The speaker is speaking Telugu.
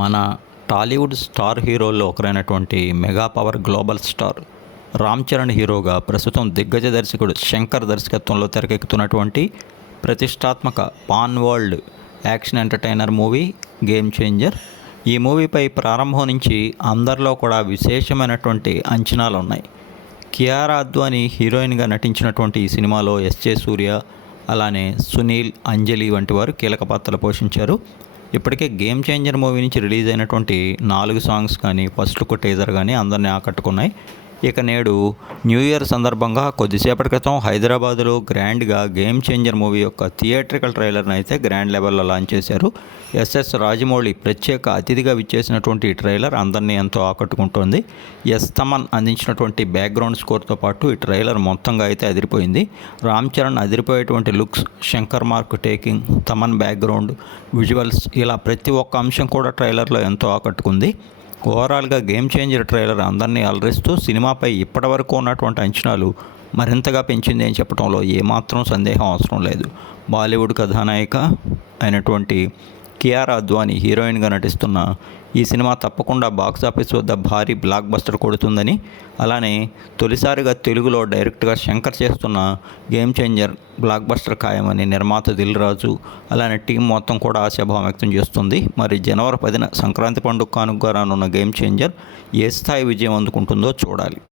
మన టాలీవుడ్ స్టార్ హీరోల్లో ఒకరైనటువంటి mega power global star Ram Charan హీరోగా ప్రస్తుతం దిగ్గజ దర్శకుడు శంకర్ దర్శకత్వంలో తెరకెక్కుతున్నటువంటి ప్రతిష్టాత్మక pan world action entertainer movie game changer. ఈ మూవీపై ప్రారంభం నుంచి అందరిలో కూడా విశేషమైనటువంటి అంచనాలు ఉన్నాయి. కియారా అద్వానీ హీరోయిన్గా నటించినటువంటి ఈ సినిమాలో ఎస్జే సూర్య, అలానే సునీల్, అంజలి వంటి వారు కీలక పాత్రలు పోషించారు. ఇప్పటికే గేమ్ చేంజర్ మూవీ నుంచి రిలీజ్ అయినటువంటి 4 సాంగ్స్ కానీ, ఫస్ట్ లుక్ టీజర్ కానీ అందరినీ ఆకట్టుకున్నాయి. ఇక నేడు న్యూ ఇయర్ సందర్భంగా కొద్దిసేపటి క్రితం హైదరాబాదులో గ్రాండ్గా గేమ్ చేంజర్ మూవీ యొక్క థియేట్రికల్ ట్రైలర్ని అయితే గ్రాండ్ లెవెల్లో లాంచ్ చేశారు. ఎస్ఎస్ రాజమౌళి ప్రత్యేక అతిథిగా విచ్చేసినటువంటి ఈ ట్రైలర్ అందరినీ ఎంతో ఆకట్టుకుంటోంది. తమన్ అందించినటువంటి బ్యాక్గ్రౌండ్ స్కోర్తో పాటు ఈ ట్రైలర్ మొత్తంగా అయితే అదిరిపోయింది. రామ్ చరణ్ అదిరిపోయేటువంటి looks, Shankar mark taking, Thaman background, visuals, ఇలా ప్రతి ఒక్క అంశం కూడా ట్రైలర్లో ఎంతో ఆకట్టుకుంది. ఓవరాల్గా గేమ్ చేంజర్ ట్రైలర్ అందరినీ అలరిస్తూ సినిమాపై ఇప్పటివరకు ఉన్నటువంటి అంచనాలు మరింతగా పెంచింది అని చెప్పడంలో ఏమాత్రం సందేహం అవసరం లేదు. బాలీవుడ్ కథానాయిక అయినటువంటి కియారా అద్వానీ హీరోయిన్గా నటిస్తున్న ఈ సినిమా తప్పకుండా బాక్సాఫీస్ వద్ద భారీ బ్లాక్ బస్టర్ కొడుతుందని, అలానే తొలిసారిగా తెలుగులో డైరెక్ట్గా శంకర్ చేస్తున్న గేమ్ చేంజర్ బ్లాక్ బస్టర్ ఖాయమని నిర్మాత దిల్ రాజు, అలానే టీం మొత్తం కూడా ఆశాభావం వ్యక్తం చేస్తుంది. మరి జనవరి 10న సంక్రాంతి పండుగ కానుకగా రానున్న గేమ్ చేంజర్ ఏ స్థాయి విజయం అందుకుంటుందో చూడాలి.